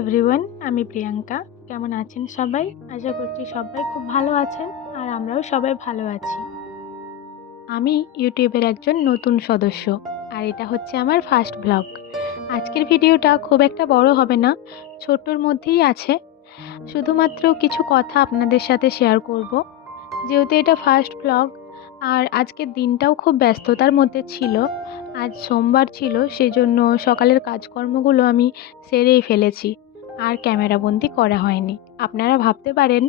Everyone, আমি প্রিয়াঙ্কা। কেমন আছেন সবাই? আশা করছি সবাই খুব ভালো আছেন আর আমরাও সবাই ভালো আছি। আমি ইউটিউবের একজন নতুন সদস্য আর এটা হচ্ছে আমার ফার্স্ট ব্লগ। আজকের ভিডিওটা খুব একটা বড় হবে না, ছোট্টর মধ্যেই আছে। শুধুমাত্র কিছু কথা আপনাদের সাথে শেয়ার করব। যেহেতু এটা ফার্স্ট ব্লগ আর আজকের দিনটাও খুব ব্যস্ততার মধ্যে ছিল। আজ সোমবার ছিল, সেজন্য সকালের কাজকর্মগুলো আমি সেরেই ফেলেছি আর ক্যামেরাবন্দি করা হয়নি। আপনারা ভাবতে পারেন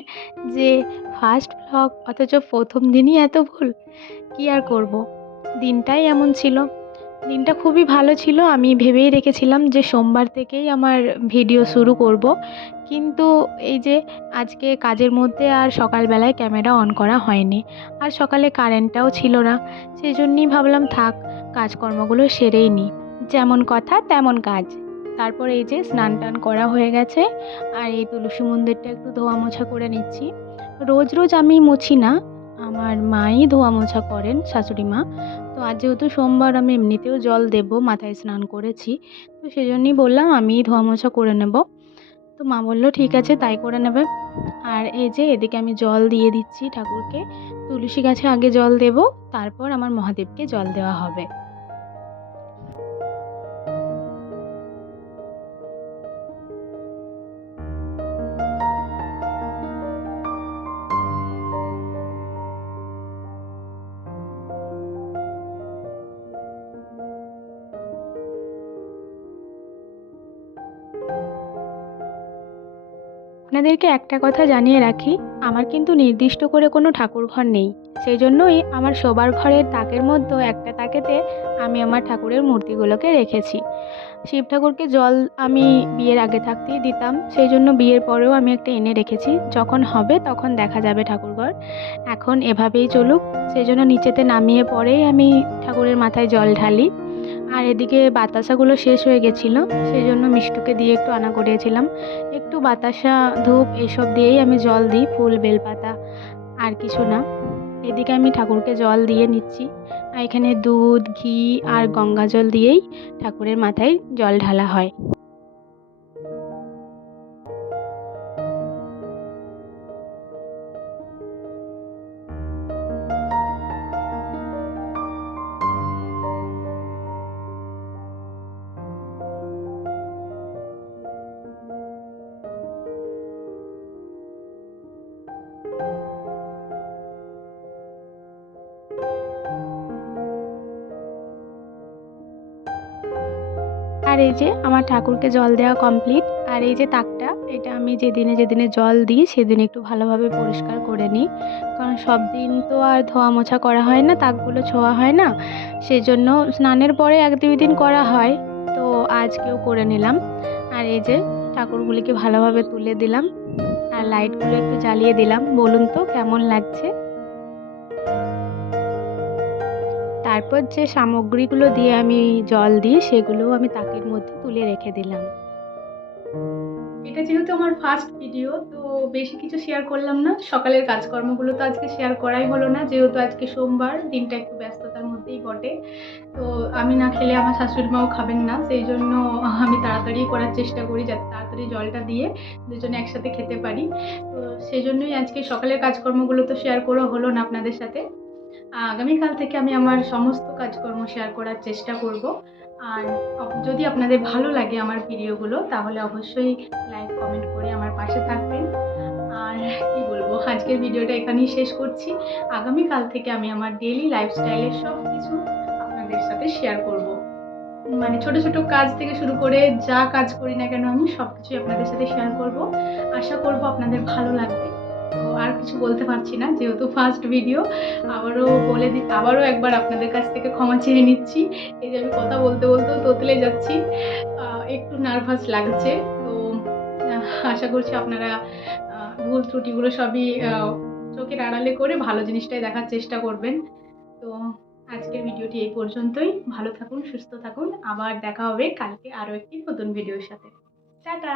যে ফার্স্ট ব্লগ অথচ প্রথম দিনই এত ভুল। কী আর করব, দিনটাই এমন ছিল। দিনটা খুবই ভালো ছিল। আমি ভেবেই রেখেছিলাম যে সোমবার থেকেই আমার ভিডিও শুরু করব, কিন্তু এই যে আজকে কাজের মধ্যে আর সকালবেলায় ক্যামেরা অন করা হয়নি আর সকালে কারেন্টটাও ছিল না। সেই জন্যই ভাবলাম থাক, কাজকর্মগুলো সেরেই নিই। যেমন কথা তেমন কাজ। তারপর এই যে স্নান টান করা হয়ে গেছে আর এই তুলসী মন্দিরটা একটু ধোয়া মোছা করে নিচ্ছি। রোজ রোজ আমি মুছি না, আমার মাই ধোয়া মোছা করেন, শাশুড়ি মা। তো আজ যেহেতু সোমবার, আমি এমনিতেও জল দেব, মাথায় স্নান করেছি, তো সেই জন্যই বললাম আমিই ধোয়া মোছা করে নেব। তো মা বলল ঠিক আছে তাই করে নেবে। আর এই যে এদিকে আমি জল দিয়ে দিচ্ছি ঠাকুরকে। তুলসী গাছে আগে জল দেব, তারপর আমার মহাদেবকে জল দেওয়া হবে। আপনাদেরকে একটা কথা জানিয়ে রাখি, আমার কিন্তু নির্দিষ্ট করে কোনো ঠাকুরঘর নেই। সেই জন্যই আমার শোবার ঘরের তাকের মধ্যে একটা তাকেতে আমি আমার ঠাকুরের মূর্তিগুলোকে রেখেছি। শিব ঠাকুরকে জল আমি বিয়ের আগে থাকতেই দিতাম, সেই জন্য বিয়ের পরেও আমি একটা এনে রেখেছি। যখন হবে তখন দেখা যাবে ঠাকুরঘর। এখন এভাবেই চলুক, সেই জন্য নিচেতে নামিয়ে পরেই আমি ঠাকুরের মাথায় জল ঢালি। আর এদিকে বাতাসাগুলো শেষ হয়ে গেছিলো, সেই জন্য মিষ্টুকে দিয়ে একটু আনা করিয়েছিলাম। একটু বাতাসা, ধূপ এসব দিয়েই আমি জল দিই, ফুল বেলপাতা আর কিছু না। এদিকে আমি ঠাকুরকে জল দিয়ে নিচ্ছি আর এখানে দুধ, ঘি আর গঙ্গা জল দিয়েই ঠাকুরের মাথায় জল ঢালা হয়। আর এই যে আমার ঠাকুরকে জল দেওয়া কমপ্লিট। আর এই যে তাকটা, এটা আমি যেদিনে যেদিনে জল দিই সেদিন একটু ভালোভাবে পরিষ্কার করে নিই, কারণ সব দিন তো আর ধোয়া মোছা করা হয় না, তাকগুলো ছোঁয়া হয় না। সেই জন্য স্নানের পরে 1-2 দিন করা হয়, তো আজকেও করে নিলাম। আর এই যে ঠাকুরগুলিকে ভালোভাবে তুলে দিলাম আর লাইটগুলো একটু জ্বালিয়ে দিলাম। বলুন তো কেমন লাগছে? তারপর যে সামগ্রীগুলো দিয়ে আমি জল দিই সেগুলোও আমি তাকের মধ্যে তুলে রেখে দিলাম। এটা যেহেতু আমার ফার্স্ট ভিডিও, তো বেশি কিছু শেয়ার করলাম না। সকালের কাজকর্মগুলো তো আজকে শেয়ার করাই হলো না, যেহেতু আজকে সোমবার, দিনটা একটু ব্যস্ততার মধ্যেই বটে। তো আমি না খেলে আমার শাশুড়ি মাও খাবেন না, সেই জন্য আমি তাড়াতাড়ি করার চেষ্টা করি যাতে তাড়াতাড়ি জলটা দিয়ে দুজনে একসাথে খেতে পারি। তো সেই জন্যই আজকে সকালের কাজকর্মগুলো তো শেয়ার করা হলো না আপনাদের সাথে। আগামীকাল থেকে আমি আমার সমস্ত কাজকর্ম শেয়ার করার চেষ্টা করব। আর যদি আপনাদের ভালো লাগে আমার ভিডিওগুলো, তাহলে অবশ্যই লাইক কমেন্ট করে আমার পাশে থাকবেন। আর কি বলবো, আজকের ভিডিওটা এখানেই শেষ করছি। আগামীকাল থেকে আমি আমার ডেইলি লাইফস্টাইলের সব কিছু আপনাদের সাথে শেয়ার করব। মানে ছোট ছোট কাজ থেকে শুরু করে যা কাজ করি না কেন, আমি সব কিছুই আপনাদের সাথে শেয়ার করব। আশা করব আপনাদের ভালো লাগবে। তো আর কিছু বলতে পারছি না, যেহেতু ফার্স্ট ভিডিও। আবারও একবার আপনাদের কাছ থেকে ক্ষমা চেয়ে নিচ্ছি। এই যে আমি কথা বলতে বলতেও তোতলে যাচ্ছি, একটু নার্ভাস লাগছে। তো আশা করছি আপনারা ভুল ত্রুটিগুলো সবই চোখের আড়ালে করে ভালো জিনিসটাই দেখার চেষ্টা করবেন। তো আজকের ভিডিওটি এই পর্যন্তই। ভালো থাকুন, সুস্থ থাকুন। আবার দেখা হবে কালকে আরও একটি নতুন ভিডিওর সাথে। টাটা।